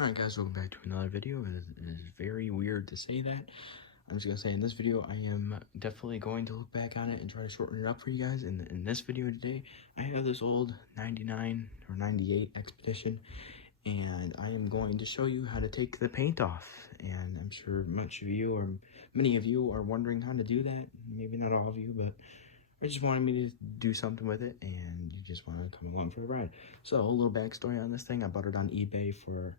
Alright guys, welcome back to another video. It is very weird to say that. I'm just gonna say in this video, I am definitely going to look back on it and try to shorten it up for you guys. In this video today, I have this old 99 or 98 Expedition, and I am going to show you how to take the paint off. And I'm sure much of you, or many of you, are wondering how to do that. Maybe not all of you, but I just wanted me to do something with it, and you just want to come along for the ride. So, a little backstory on this thing. I bought it on eBay for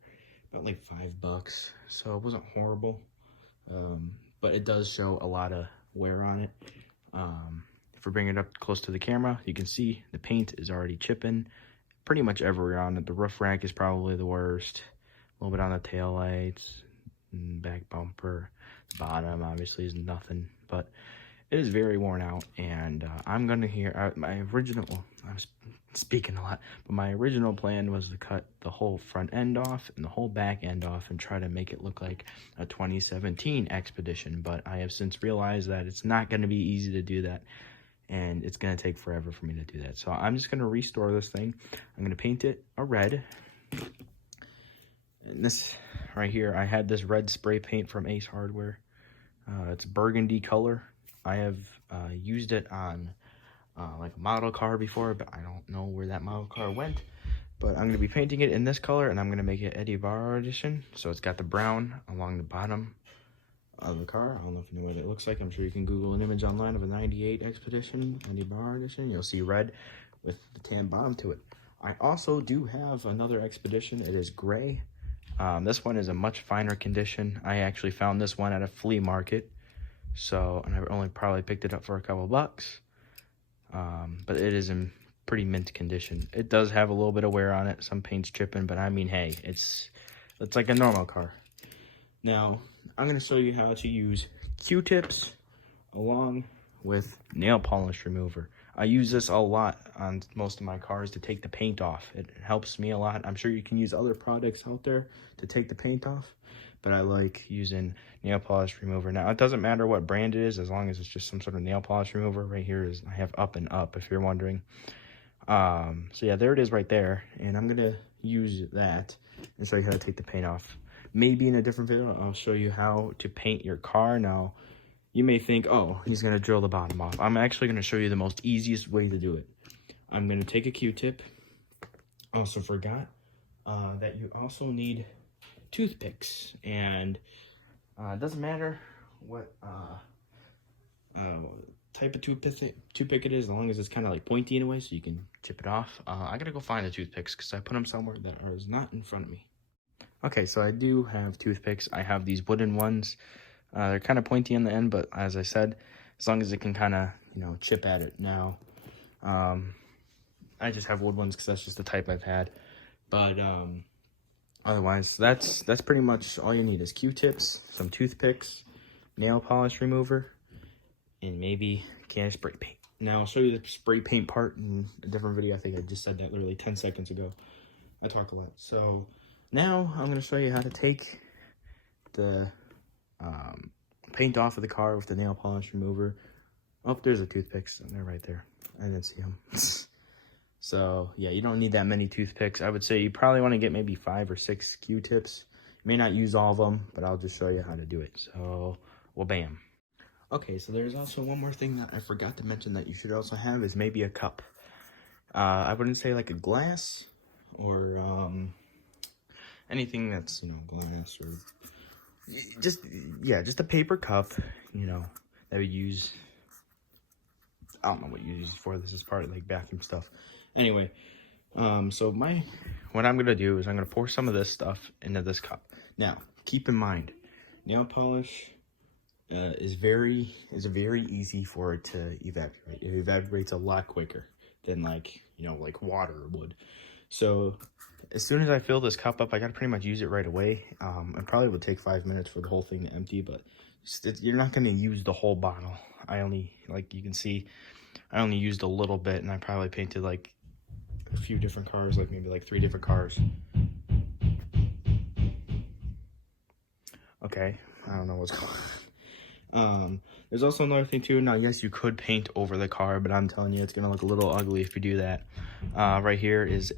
about like $5, so it wasn't horrible, but it does show a lot of wear on it. If we bring it up close to the camera, you can see the paint is already chipping pretty much everywhere on it. The roof rack is probably the worst, a little bit on the tail lights, back bumper. The bottom obviously is nothing, but it is very worn out. And I'm gonna my original, I was speaking a lot, but my original plan was to cut the whole front end off and the whole back end off and try to make it look like a 2017 Expedition. But I have since realized that it's not going to be easy to do that, and it's going to take forever for me to do that. So I'm just going to restore this thing. I'm going to paint it a red. And this right here, I had this red spray paint from Ace Hardware. It's burgundy color. I have used it on like a model car before, but I don't know where that model car went. But I'm going to be painting it in this color, and I'm going to make it Eddie Barr edition. So it's got the brown along the bottom of the car. I don't know if you know what it looks like. I'm sure you can Google an image online of a 98 Expedition Eddie Barr edition. You'll see red with the tan bottom to it. I also do have another Expedition. It is gray. This one is a much finer condition. I actually found this one at a flea market. So, and I only probably picked it up for a couple bucks. But it is in pretty mint condition. It does have a little bit of wear on it. Some paint's chipping, but I mean, hey, it's like a normal car. Now, I'm going to show you how to use Q-tips along with nail polish remover. I use this a lot on most of my cars to take the paint off. It helps me a lot. I'm sure you can use other products out there to take the paint off, but I like using nail polish remover. Now, it doesn't matter what brand it is, as long as it's just some sort of nail polish remover. Right here is, I have Up and Up, if you're wondering. So yeah, there it is right there, and I'm gonna use that and show you how to take the paint off. Maybe in a different video, I'll show you how to paint your car. Now, you may think, oh, he's gonna drill the bottom off. I'm actually gonna show you the most easiest way to do it. I'm gonna take a Q-tip. Also forgot that you also need toothpicks, and it doesn't matter what type of toothpick it is, as long as it's kind of like pointy in a way so you can chip it off. I gotta go find the toothpicks because I put them somewhere that is not in front of me. Okay, so I do have toothpicks. I have these wooden ones. They're kind of pointy in the end, but as I said, as long as it can kind of, chip at it. Now, I just have wood ones because that's just the type I've had. But otherwise, that's pretty much all you need is Q-tips, some toothpicks, nail polish remover, and maybe a can of spray paint. Now, I'll show you the spray paint part in a different video. I think I just said that literally 10 seconds ago. I talk a lot. So now I'm going to show you how to take the paint off of the car with the nail polish remover. Oh, there's the toothpicks. They're right there. I didn't see them. So, yeah, you don't need that many toothpicks. I would say you probably want to get maybe 5 or 6 Q-tips. You may not use all of them, but I'll just show you how to do it. So, well, bam. Okay, so there's also one more thing that I forgot to mention that you should also have is maybe a cup. I wouldn't say like a glass or anything that's, glass or just a paper cup, that we use. I don't know what you use it for. This is part of like bathroom stuff. Anyway, so what I'm gonna do is I'm gonna pour some of this stuff into this cup. Now, keep in mind, nail polish is very easy for it to evaporate. It evaporates a lot quicker than like water would. So as soon as I fill this cup up, I gotta pretty much use it right away. It probably would take 5 minutes for the whole thing to empty, but you're not gonna use the whole bottle. I only, like you can see, I only used a little bit, and I probably painted like a few different cars, like maybe like 3 different cars. Okay, I don't know what's going on. There's also another thing too. Now, yes, you could paint over the car, but I'm telling you, it's gonna look a little ugly if you do that. Right here is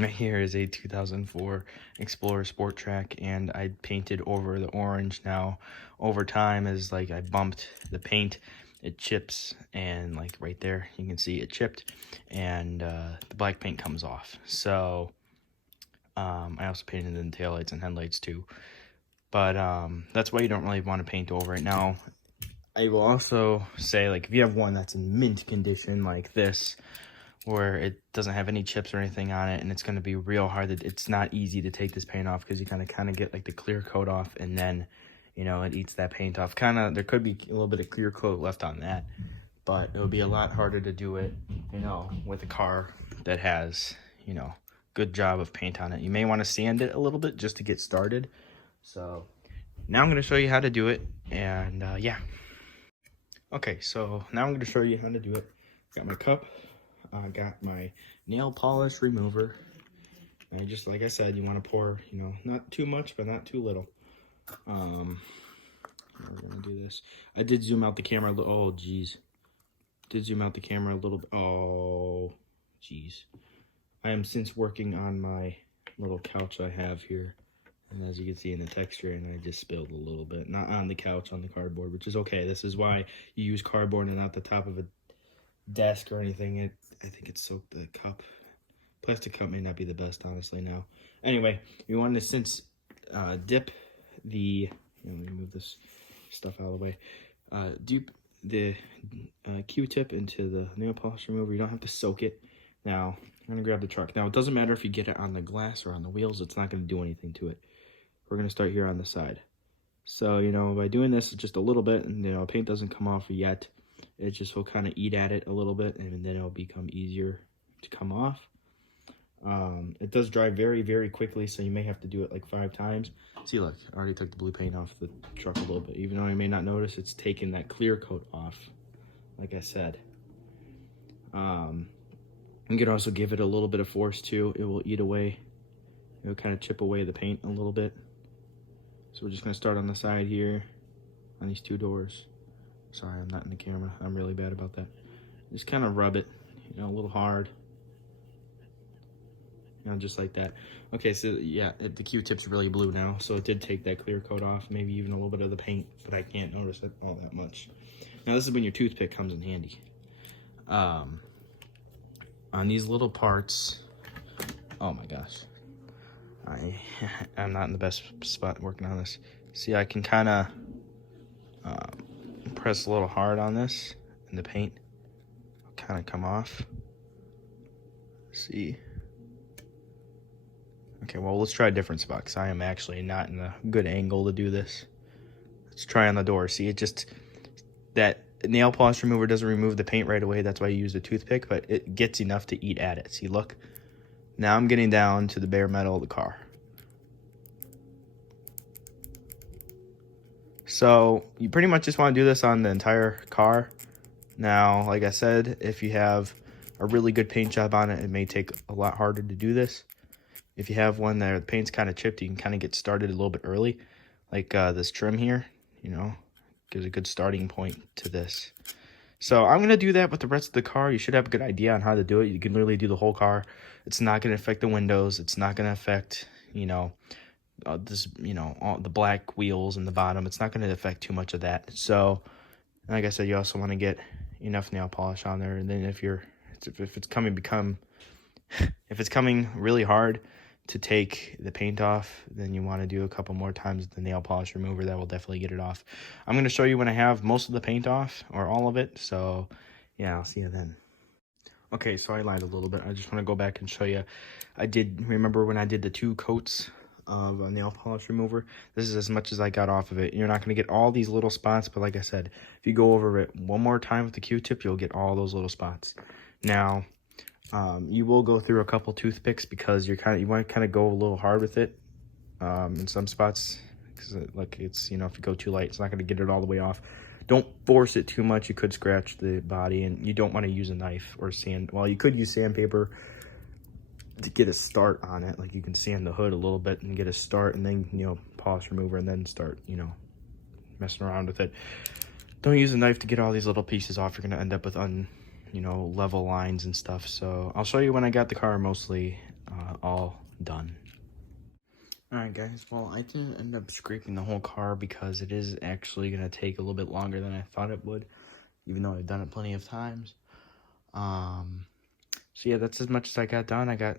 Right here is a 2004 Explorer Sport Track, and I painted over the orange. Now, over time, as like I bumped the paint, it chips, and like right there, you can see it chipped, and the black paint comes off. So, I also painted in the taillights and headlights too. But that's why you don't really want to paint over it. Now, I will also say, like, if you have one that's in mint condition like this, where it doesn't have any chips or anything on it, and it's going to be real hard, it's not easy to take this paint off, because you kind of get like the clear coat off, and then, you know, it eats that paint off. There could be a little bit of clear coat left on that, but it would be a lot harder to do it, you know, with a car that has, you know, good job of paint on it. You may want to sand it a little bit just to get started. So now I'm going to show you how to do it, and yeah. Okay, so now I'm going to show you how to do it. Got my cup. I got my nail polish remover. And just like I said, you want to pour, you know, not too much, but not too little. We're gonna do this. I did zoom out the camera. Oh, geez. Did zoom out the camera a little bit. Oh, geez. I am since working on my little couch I have here. And as you can see in the texture, and I just spilled a little bit. Not on the couch, on the cardboard, which is okay. This is why you use cardboard and not the top of a desk or anything. I think it soaked the cup. Plastic cup may not be the best, honestly, now. Anyway, you want to dip the, let me move this stuff out of the way. Dip the Q-tip into the nail polish remover. You don't have to soak it. Now, I'm going to grab the truck. Now, it doesn't matter if you get it on the glass or on the wheels. It's not going to do anything to it. We're going to start here on the side. So, you know, by doing this just a little bit, and, you know, paint doesn't come off yet. It just will kind of eat at it a little bit, and then it'll become easier to come off. It does dry very, very quickly, so you may have to do it like 5 times. See, look, I already took the blue paint off the truck a little bit. Even though you may not notice, it's taken that clear coat off, like I said. You could also give it a little bit of force, too. It will eat away. It will kind of chip away the paint a little bit. So we're just going to start on the side here, on these 2 doors. Sorry, I'm not in the camera. I'm really bad about that. Just kind of rub it, you know, a little hard. You know, just like that. Okay, so yeah, the Q-tip's really blue now, so it did take that clear coat off, maybe even a little bit of the paint, but I can't notice it all that much. Now, this is when your toothpick comes in handy. On these little parts, oh my gosh. I'm not in the best spot working on this. See, I can kind of press a little hard on this, and the paint will kind of come off. See? Okay, well, let's try a different spot, because I am actually not in a good angle to do this. Let's try on the door. See, it just, that nail polish remover doesn't remove the paint right away. That's why you use the toothpick, but it gets enough to eat at it. See, look. Now I'm getting down to the bare metal of the car. So you pretty much just want to do this on the entire car. Now, like I said, if you have a really good paint job on it, it may take a lot harder to do this. If you have one that the paint's kind of chipped, you can kind of get started a little bit early. Like this trim here, you know, gives a good starting point to this. So I'm going to do that with the rest of the car. You should have a good idea on how to do it. You can literally do the whole car. It's not going to affect the windows. It's not going to affect, you know, all the black wheels in the bottom. It's not going to affect too much of that. So, like I said, you also want to get enough nail polish on there. And then if it's coming really hard to take the paint off, then you want to do a couple more times the nail polish remover. That will definitely get it off. I'm going to show you when I have most of the paint off, or all of it. So yeah, I'll see you then. Okay, so I lied a little bit. I just want to go back and show you. I did remember when I did the 2 coats of a nail polish remover. This is as much as I got off of it. You're not going to get all these little spots, but like I said, if you go over it one more time with the Q-tip, you'll get all those little spots. Now, you will go through a couple toothpicks, because you want to kind of go a little hard with it in some spots, because like it's, you know, if you go too light, it's not going to get it all the way off. Don't force it too much. You could scratch the body, and you don't want to use a knife or sand. Well, you could use sandpaper to get a start on it. Like, you can sand the hood a little bit and get a start, and then, you know, polish remover, and then start, you know, messing around with it. Don't use a knife to get all these little pieces off. You're going to end up with level lines and stuff. So I'll show you when I got the car mostly all done. Alright guys, well I didn't end up scraping the whole car because it is actually going to take a little bit longer than I thought it would, even though I've done it plenty of times. So yeah, that's as much as I got done. I got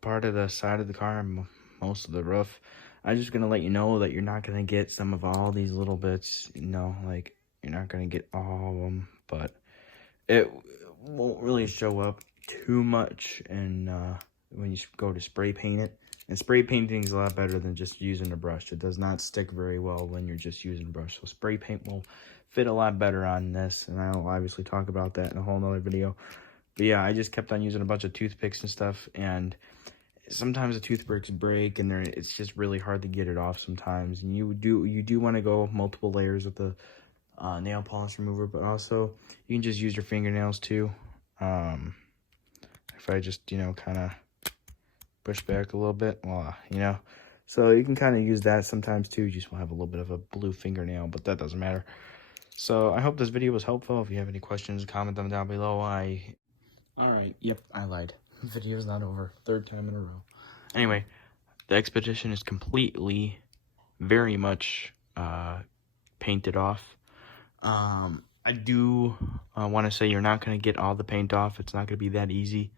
part of the side of the car and most of the roof. I'm just going to let you know that you're not going to get some of all these little bits, you know, like you're not going to get all of them, but it won't really show up too much and when you go to spray paint it. And spray painting is a lot better than just using a brush. It does not stick very well when you're just using a brush. So spray paint will fit a lot better on this, and I'll obviously talk about that in a whole nother video. But yeah, I just kept on using a bunch of toothpicks and stuff, and sometimes the toothpicks break, and it's just really hard to get it off sometimes. And you do want to go multiple layers with the nail polish remover, but also you can just use your fingernails too. If I just, you know, kind of push back a little bit, well, you know, so you can kind of use that sometimes too. You just will have a little bit of a blue fingernail, but that doesn't matter. So I hope this video was helpful. If you have any questions, comment them down below. Alright, yep, I lied. The video's not over. 3rd time in a row. Anyway, the expedition is completely, very much painted off. I do want to say you're not going to get all the paint off. It's not going to be that easy.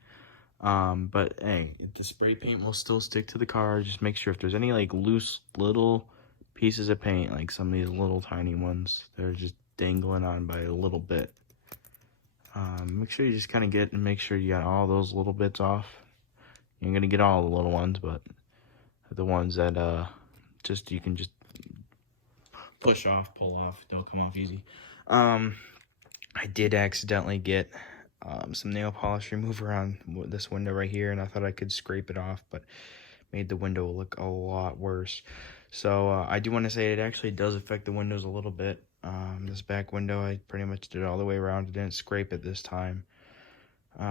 But hey, the spray paint will still stick to the car. Just make sure if there's any like loose little pieces of paint, like some of these little tiny ones, they're just dangling on by a little bit. Make sure you just kind of make sure you got all those little bits off. You're gonna get all the little ones, but the ones that you can just push off, pull off, they'll come off easy. I did accidentally get some nail polish remover on this window right here, and I thought I could scrape it off, but made the window look a lot worse. So I do want to say it actually does affect the windows a little bit. This back window, I pretty much did it all the way around. I didn't scrape it this time. But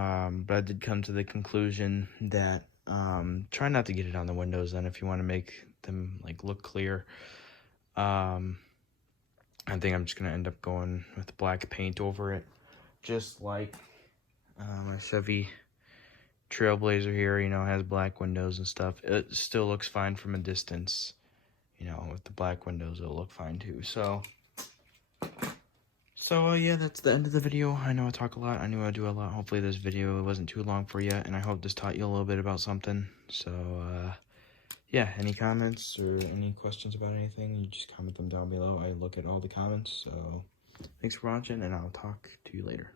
I did come to the conclusion that try not to get it on the windows then if you want to make them like look clear. I think I'm just going to end up going with black paint over it. Just like my Chevy Trailblazer here, you know, has black windows and stuff. It still looks fine from a distance. You know, with the black windows, it'll look fine too. So yeah, that's the end of the video. I know I talk a lot. I knew I'd do a lot. Hopefully this video wasn't too long for you, and I hope this taught you a little bit about something. So, yeah, any comments or any questions about anything, you just comment them down below. I look at all the comments. So, thanks for watching, and I'll talk to you later.